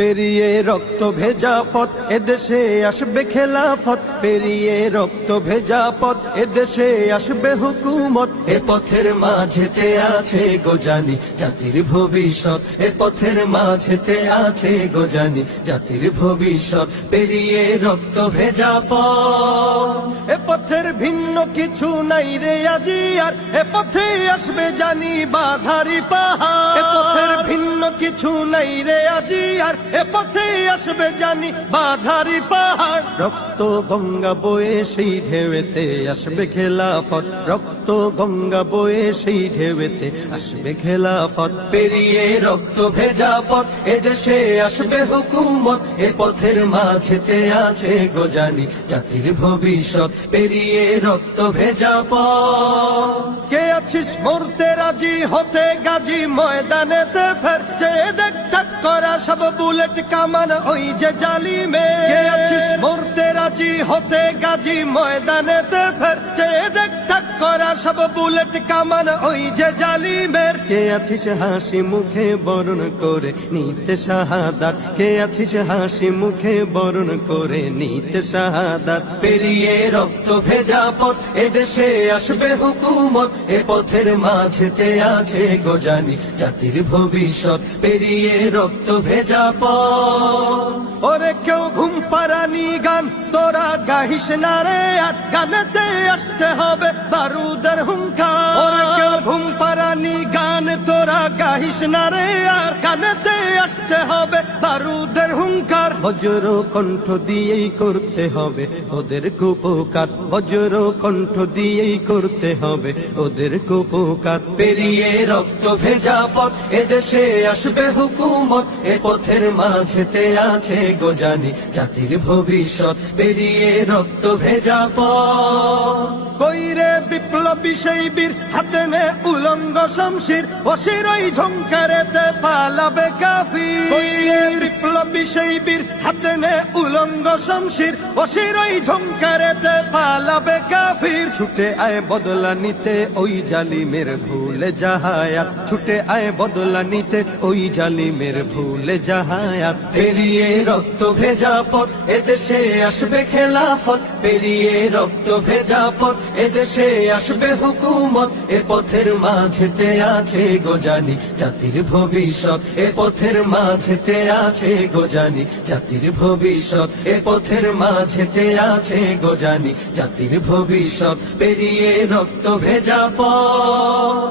পেরিয়ে রক্ত ভেজা পথ এদেশে আসবে খেলাফত, পেরিয়ে রক্ত ভেজা পথ এদেশে আসবে হুকুমত। এ পথের মাঝেতে আছে গোজানি জাতির ভবিষ্যৎ, এ পথের মাঝেতে আছে গোজানি জাতির ভবিষ্যৎ। পেরিয়ে রক্ত ভেজা পথ, এ পথের ভিন্ন কিছু নাই রে আজি আর, এ পথে আসবে জানি বাধারি পাহাড়। এ পথের ভিন্ন কিছু নাই রে আজি আর, এ পথে আসবে জানি বাধারি পাহাড়। রক্ত গঙ্গা বয়ে সেই ঢেউতে আসবে খেলাফত, রক্ত গঙ্গা বয়ে সেই ঢেউতে আসবে খেলাফত। পেরিয়ে রক্ত ভেজা পথ এদেশে আসবে হুকুমত, এ পথের মাঝেতে আছে গোজানি জাতির ভবিষ্যৎ। পেরিয়ে রক্ত ভেজা পথ, কে আছিস মরতে রাজি হতে গাজী ময়দানেতে ফের, চেয়ে দেখ ঠাক করা সব বুলেট কামান ওই যে জালিমে। কে আছিস মরতে রাজি হতে গাজী ময়দানেতে ফের, চেয়ে দেখ ঠাক করা সব বুলেট কামান ওই যে জালিমের। কে আছিস হাসি মুখে বরণ করে নিতে শাহাদাত, কে আছিস হাসি মুখে বরণ করে নিতে শাহাদাত। পেরিয়ে রক্ত ভেজা পথ এদেশে আসবে হুকুমত, এ পথের মাঝেতে আছে গোজানি জাতির ভবিষ্যৎ। পেরিয়ে রক্ত ভেজা পথ, ওরে কেউ ঘুম পাড়ানি গান তোরা গাহিস না রে আর, গানেতে আসতে হবে বারুদের হুঙ্কার। ওরে কেউ ঘুম পাড়ানি গান তোরা গাহিস না রে আর, গানেতে আসতে হবে বারুদের হুঙ্কার। বজ্র কণ্ঠ দিয়েই করতে হবে ওদের কুপকাত, বজ্র কণ্ঠ দিয়েই করতে হবে ওদের কুপকাত। পেরিয়ে রক্ত ভেজা পথ এদেশে আসবে হুকুমত, এ পথের মাঝেতে আছে গোজানি জাতির ভবিষ্যৎ। পেরিয়ে রক্ত ভেজা পথ, কইরে বিপ্লবী সেই বীর হাতে নে উলঙ্গ শমশির, অশিরই ঝংকারেতে পালাবে কাফির। কইরে বিপ্লবী সেই বীর হাতে নে উলঙ্গ শমশির, অশিরই ঝংকারেতে পালাবে কাফির। ছুটে আয় বদলা নিতে ওই জালিমের ভুলে জাহায়াত, ছুটে আয় বদলা নিতে ওই জালিমের ভুলে জাহায়াত। পেরিয়ে রক্ত ভেজা পথ এদেশে আসবে খেলাফত, পেরিয়ে রক্ত ভেজা পথ এদেশে আসবে হুকুমত, এ পথের মাঝেতে আছে গোজানি জাতির ভবিষ্যৎ। এ পথের মাঝেতে আছে গোজানি জাতির ভবিষ্যৎ, এ পথের মাঝেতে আছে গোজানি জাতির ভবিষ্যৎ। পেরিয়ে রক্ত ভেজা পথ।